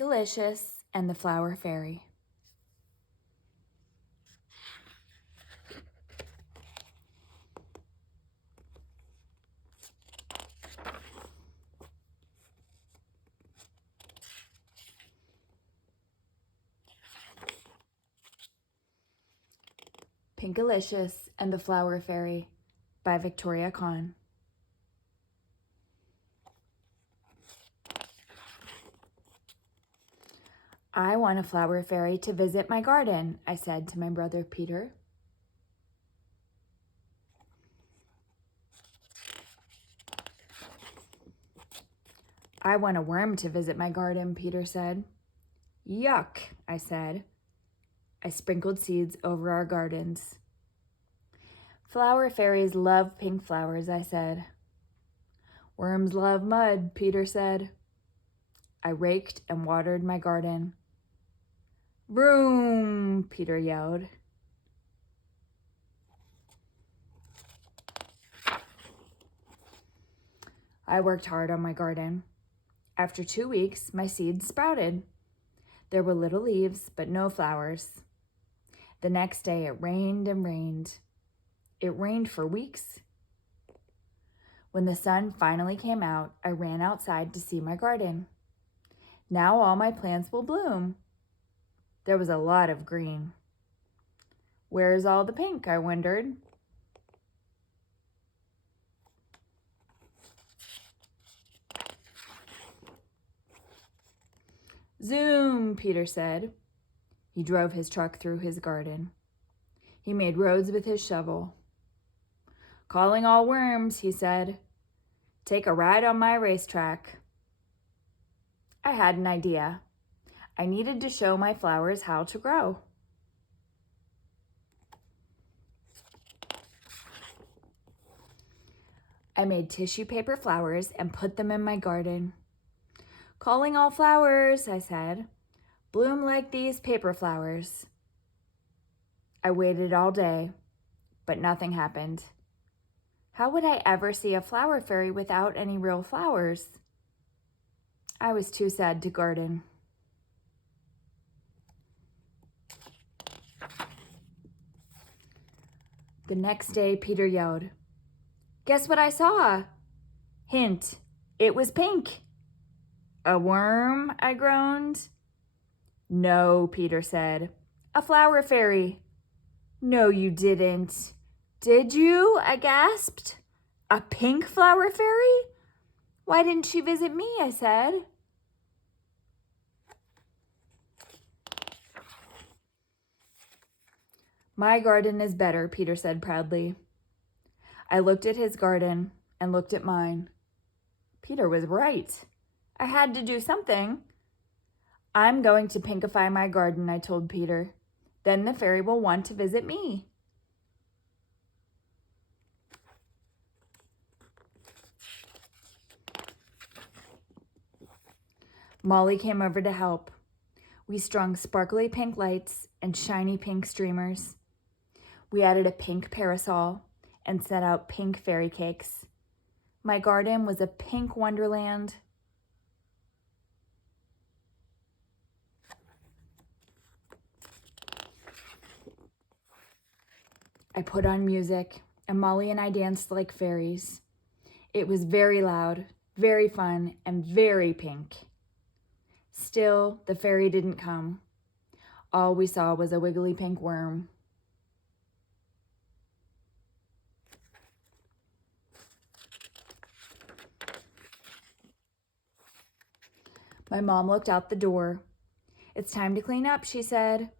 Pinkalicious and the Flower Fairy. Pinkalicious and the Flower Fairy by Victoria Kann. I want a flower fairy to visit my garden, I said to my brother Peter. I want a worm to visit my garden, Peter said. Yuck, I said. I sprinkled seeds over our gardens. Flower fairies love pink flowers, I said. Worms love mud, Peter said. I raked and watered my garden. Vroom, Peter yelled. I worked hard on my garden. After 2 weeks, my seeds sprouted. There were little leaves, but no flowers. The next day, it rained and rained. It rained for weeks. When the sun finally came out, I ran outside to see my garden. Now all my plants will bloom. There was a lot of green. Where's all the pink, I wondered. Zoom, Peter said. He drove his truck through his garden. He made roads with his shovel. Calling all worms, he said. Take a ride on my racetrack. I had an idea. I needed to show my flowers how to grow. I made tissue paper flowers and put them in my garden. Calling all flowers, I said. Bloom like these paper flowers. I waited all day, but nothing happened. How would I ever see a flower fairy without any real flowers? I was too sad to garden. The next day, Peter yelled, "Guess what I saw?" Hint, it was pink. A worm, I groaned. No, Peter said. A flower fairy. No, you didn't. Did you? I gasped. A pink flower fairy? Why didn't she visit me? I said. My garden is better, Peter said proudly. I looked at his garden and looked at mine. Peter was right. I had to do something. I'm going to pinkify my garden, I told Peter. Then the fairy will want to visit me. Molly came over to help. We strung sparkly pink lights and shiny pink streamers. We added a pink parasol and set out pink fairy cakes. My garden was a pink wonderland. I put on music, and Molly and I danced like fairies. It was very loud, very fun, and very pink. Still, the fairy didn't come. All we saw was a wiggly pink worm. My mom looked out the door. It's time to clean up, she said.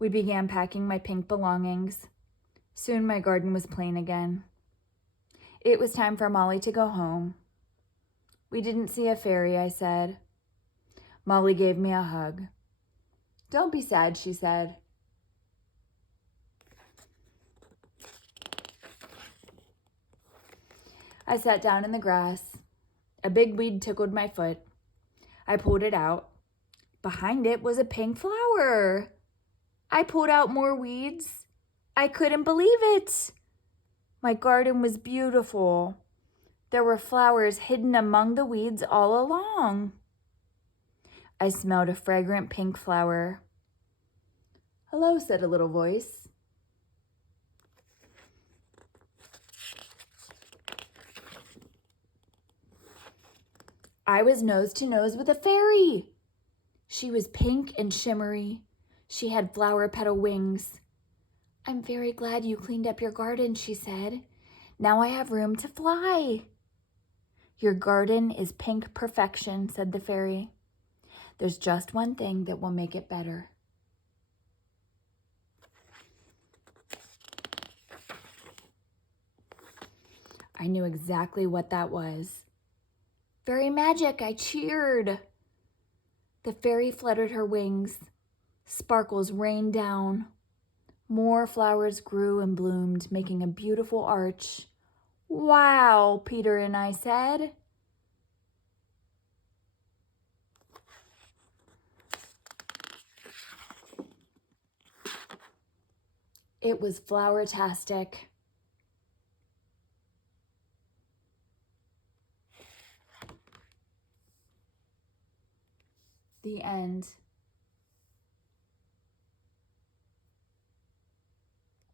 We began packing my pink belongings. Soon my garden was plain again. It was time for Molly to go home. We didn't see a fairy, I said. Molly gave me a hug. Don't be sad, she said. I sat down in the grass. A big weed tickled my foot. I pulled it out. Behind it was a pink flower. I pulled out more weeds. I couldn't believe it. My garden was beautiful. There were flowers hidden among the weeds all along. I smelled a fragrant pink flower. "Hello," said a little voice. I was nose to nose with a fairy. She was pink and shimmery. She had flower petal wings. "I'm very glad you cleaned up your garden," she said. "Now I have room to fly." "Your garden is pink perfection," said the fairy. "There's just one thing that will make it better." I knew exactly what that was. "Fairy magic," I cheered. The fairy fluttered her wings. Sparkles rained down. More flowers grew and bloomed, making a beautiful arch. "Wow," Peter and I said. It was flower-tastic. The end.